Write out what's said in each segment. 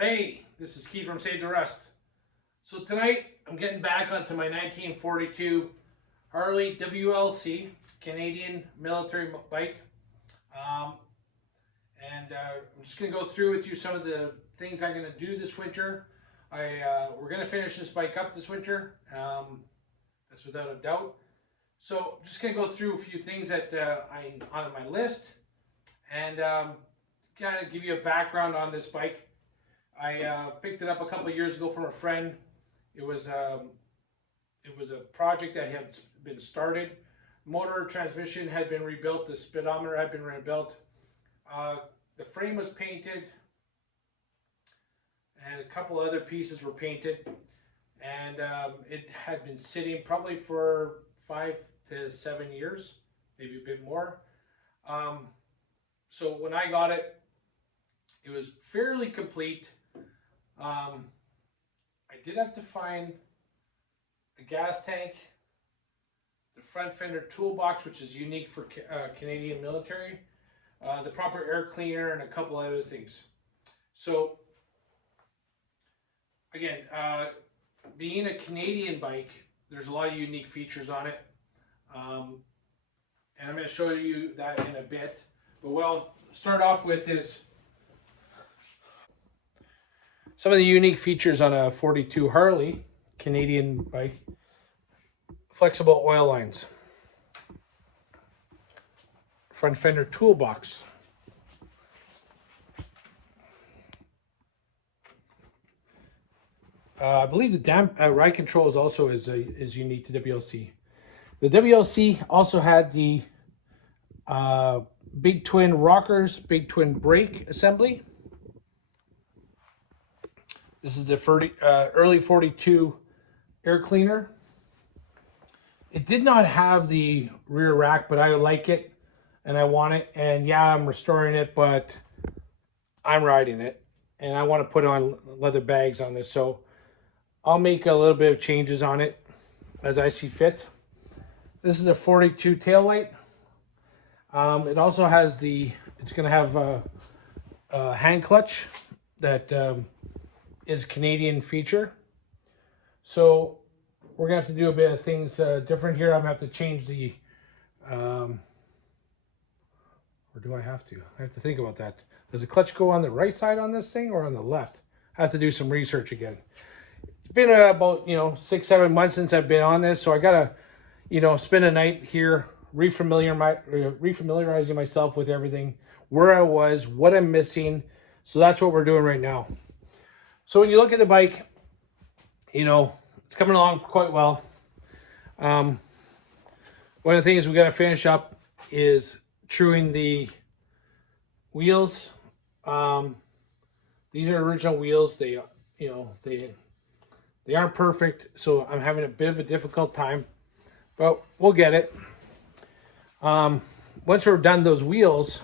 Hey, this is Keith from Save the Rest. So tonight I'm getting back onto my 1942 Harley WLC Canadian military bike. Um, I'm just going to go through with you some of the things I'm going to do this winter. We're going to finish this bike up this winter. That's without a doubt. So I'm just going to go through a few things that I'm on my list and kind of give you a background on this bike. I picked it up a couple of years ago from a friend. It was a project that had been started. Motor transmission had been rebuilt. The speedometer had been rebuilt. The frame was painted, and a couple other pieces were painted. And it had been sitting probably for 5 to 7 years, maybe a bit more. So when I got it, it was fairly complete. I did have to find a gas tank, the front fender toolbox, which is unique for Canadian military, the proper air cleaner, and a couple other things. So again, being a Canadian bike, there's a lot of unique features on it, and I'm going to show you that in a bit. But what I'll start off with is some of the unique features on a 42 Harley Canadian bike. Flexible oil lines. Front fender toolbox. I believe the ride control is also is unique to WLC. The WLC also had the big twin rockers, big twin brake assembly. This is the early 42 air cleaner. It did not have the rear rack, but I like it and I want it. And yeah, I'm restoring it, but I'm riding it. And I want to put on leather bags on this. So I'll make a little bit of changes on it as I see fit. This is a 42 taillight. It also has it's going to have a hand clutch that is Canadian feature. So we're gonna have to do a bit of things different here. I'm gonna have to change the or do I have to? I have to think about that. Does the clutch go on the right side on this thing or on the left? I have to do some research again. It's been about 6-7 months since I've been on this, so I gotta spend a night here refamiliarizing myself with everything, where I was, what I'm missing. So that's what we're doing right now. So when you look at the bike, it's coming along quite well. One of the things we got to finish up is truing the wheels. These are original wheels. They aren't perfect, so I'm having a bit of a difficult time, but we'll get it. Once we're done those wheels,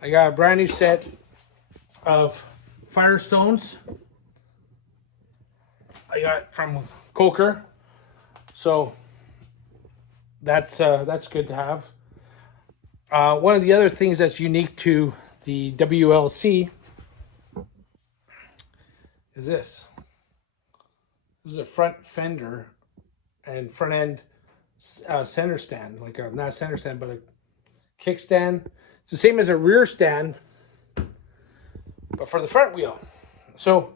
I got a brand new set of Firestones. I got from Coker, so that's good to have. One of the other things that's unique to the WLC is this. This is a front fender and front end center stand, not a center stand, but a kickstand. It's the same as a rear stand, but for the front wheel. So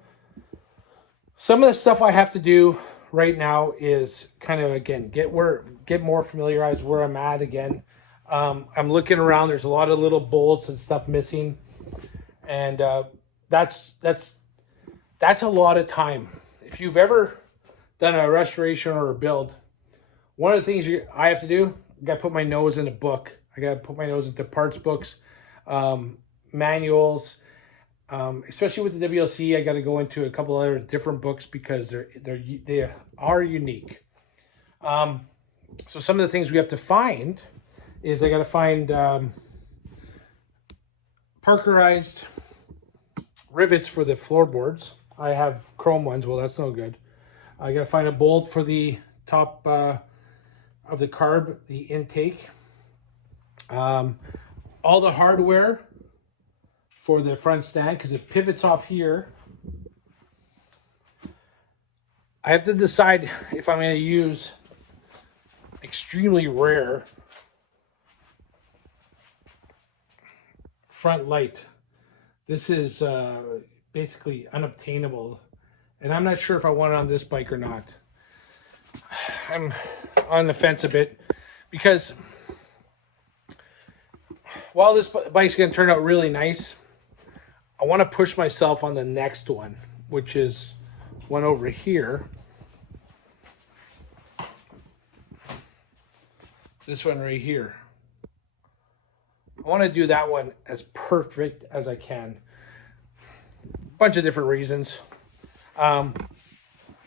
some of the stuff I have to do right now is kind of, again, get more familiarized where I'm at again. I'm looking around. There's a lot of little bolts and stuff missing, and that's a lot of time. If you've ever done a restoration or a build, one of the things I have to do, I got to put my nose in a book. I got to put my nose into parts books, manuals. Especially with the WLC, I got to go into a couple other different books because they are unique. So some of the things we have to find is I got to find Parkerized rivets for the floorboards. I have chrome ones. Well, that's no good. I got to find a bolt for the top of the carb, the intake. All the hardware for the front stand, because it pivots off here I have to decide if I'm going to use extremely rare front light. This is basically unobtainable, and I'm not sure if I want it on this bike or not. I'm on the fence a bit because while this bike's going to turn out really nice, I want to push myself on the next one, which is one over here. This one right here. I want to do that one as perfect as I can. A bunch of different reasons. That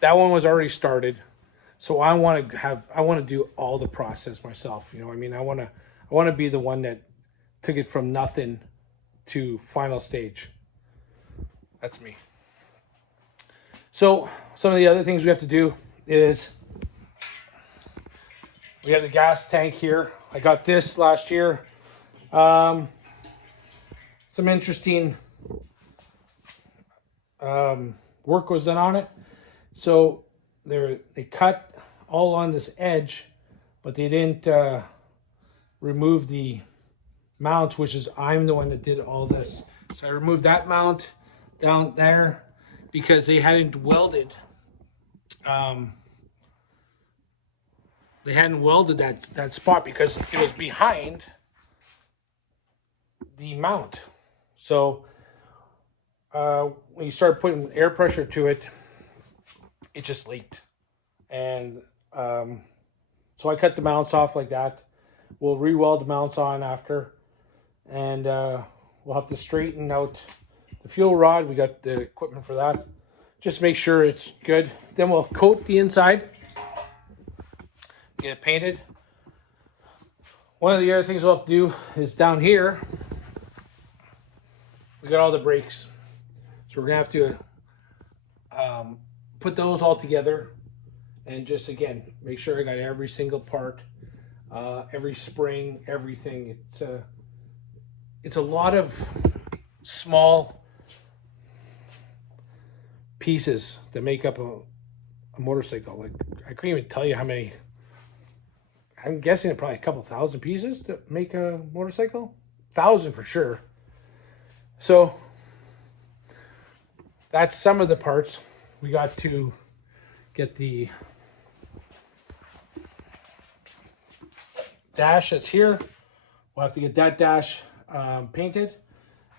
one was already started, so I want to do all the process myself. You know what I mean? I want to be the one that took it from nothing to final stage. That's me. So some of the other things we have to do is we have the gas tank here. I got this last year. Some interesting work was done on it. So they cut all on this edge, but they didn't remove the mounts, which is I'm the one that did all this. So I removed that mount down there because they hadn't welded. They hadn't welded that spot because it was behind the mount. So when you start putting air pressure to it, it just leaked. And so I cut the mounts off like that. We'll re-weld the mounts on after, and we'll have to straighten out the fuel rod. We got the equipment for that. Just make sure it's good. Then we'll coat the inside, get it painted. One of the other things we'll have to do is down here, we got all the brakes. So we're gonna have to put those all together and just, again, make sure I got every single part, every spring, everything. It's a lot of small pieces that make up a motorcycle. Like, I couldn't even tell you how many. I'm guessing probably a couple thousand pieces that make a motorcycle. 1,000 for sure. So that's some of the parts. We got to get the dash that's here. We'll have to get that dash painted,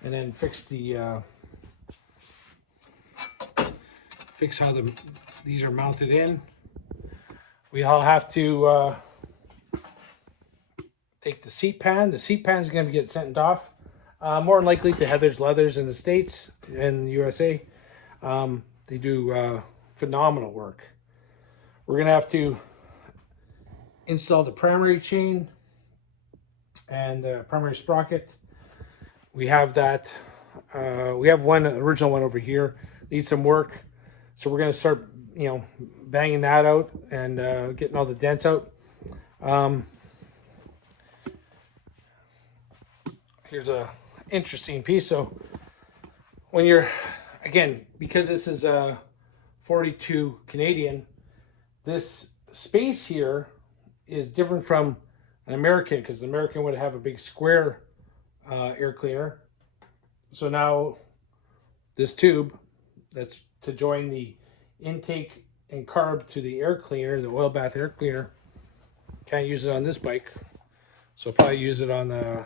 and then fix the fix how these are mounted in. We all have to take the seat pan. The seat pan is going to get sent off, more than likely to Heather's Leathers in the States and the USA. They do phenomenal work. We're going to have to install the primary chain and the primary sprocket. We have that. We have one original one over here. Needs some work, so we're going to start, banging that out and getting all the dents out. Here's a interesting piece. So when you're, again, because this is a 42 Canadian, this space here is different from an American, because the American would have a big square air cleaner. So now this tube that's to join the intake and carb to the air cleaner, the oil bath air cleaner, can't use it on this bike. So I'll probably use it on the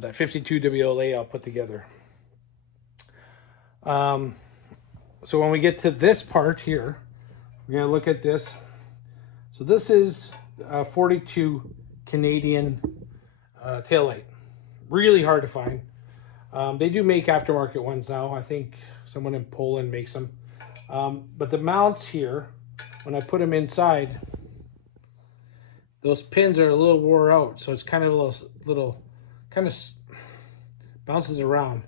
that 52 WLA I'll put together. So when we get to this part here, we're going to look at this. So this is a 42 Canadian taillight. Really hard to find. They do make aftermarket ones now. I think someone in Poland makes them. But the mounts here, when I put them inside, those pins are a little wore out. So it's kind of a little kind of bounces around.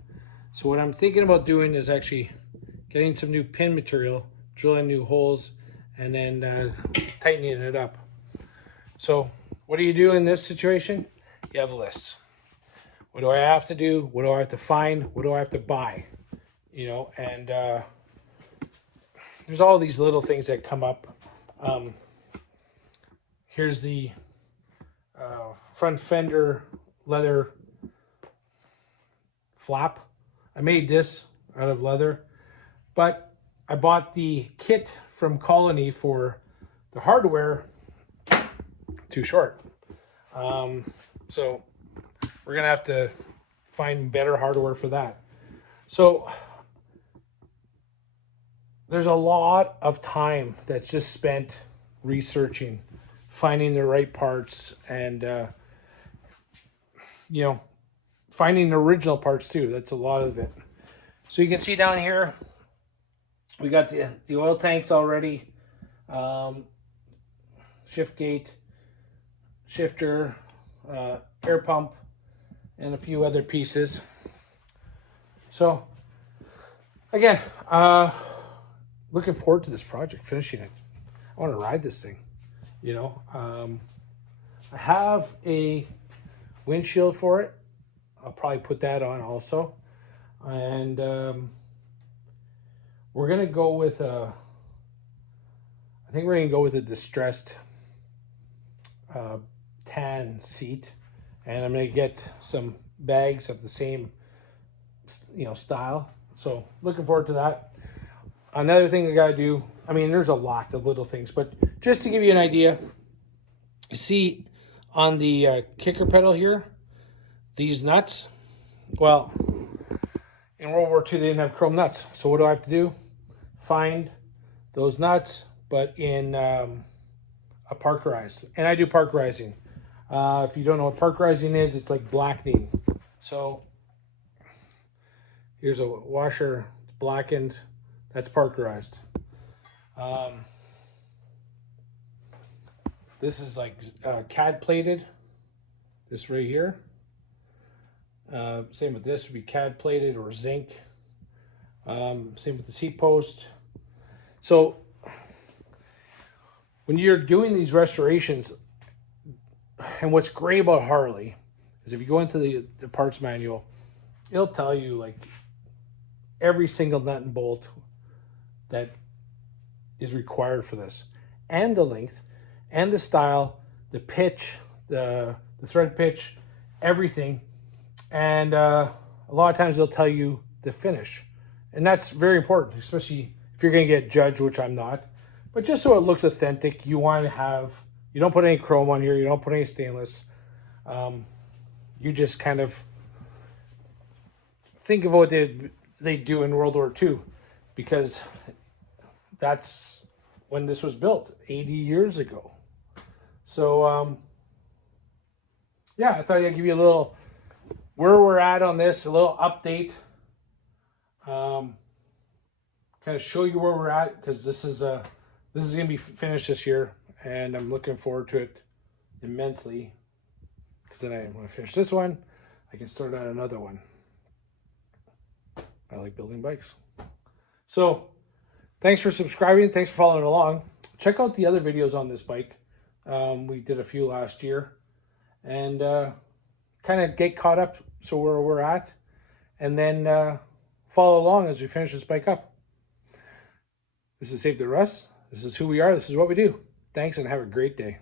So what I'm thinking about doing is actually getting some new pin material, drilling new holes, and then tightening it up. So what do you do in this situation? You have lists. What do I have to do? What do I have to find? What do I have to buy? And there's all these little things that come up. Here's the front fender leather flap. I made this out of leather, but I bought the kit from Colony for the hardware too short. So we're gonna have to find better hardware for that. So there's a lot of time that's just spent researching, finding the right parts, and you know, finding the original parts too. That's a lot of it. So you can see down here, we got the oil tanks already, shift gate, shifter, air pump, and a few other pieces. So again, looking forward to this project, finishing it. I want to ride this thing, you know. I have a windshield for it. I'll probably put that on also. And we're gonna go with I think we're gonna go with a distressed tan seat, and I'm gonna get some bags of the same, you know, style. So looking forward to that. Another thing I gotta do, I mean, there's a lot of little things, but just to give you an idea, you see on the kicker pedal here, these nuts, well, in World War II, they didn't have chrome nuts. So what do I have to do? Find those nuts, but in a parkerized. And I do parkerizing. If you don't know what parkerizing is, it's like blackening. So here's a washer, it's blackened. That's parkerized. This is like CAD plated. This right here. Same with this would be CAD plated or zinc. Same with the seat post. So when you're doing these restorations, and what's great about Harley is if you go into the parts manual, it'll tell you like every single nut and bolt that is required for this, and the length, and the style, the pitch, the thread pitch, everything. And a lot of times they'll tell you the finish. And that's very important, especially if you're going to get judged, which I'm not. But just so it looks authentic, you want to have, you don't put any chrome on here, you don't put any stainless. You just kind of think of what they do in World War II, because that's when this was built, 80 years ago. So, yeah, I thought I'd give you a little where we're at on this, a little update. Kind of show you where we're at, because this is going to be finished this year, and I'm looking forward to it immensely, because then when I finish this one, I can start on another one. I like building bikes. So thanks for subscribing. Thanks for following along. Check out the other videos on this bike. We did a few last year, and kind of get caught up so where we're at, and then follow along as we finish this bike up. This is Save the Rust. This is who we are. This is what we do. Thanks, and have a great day.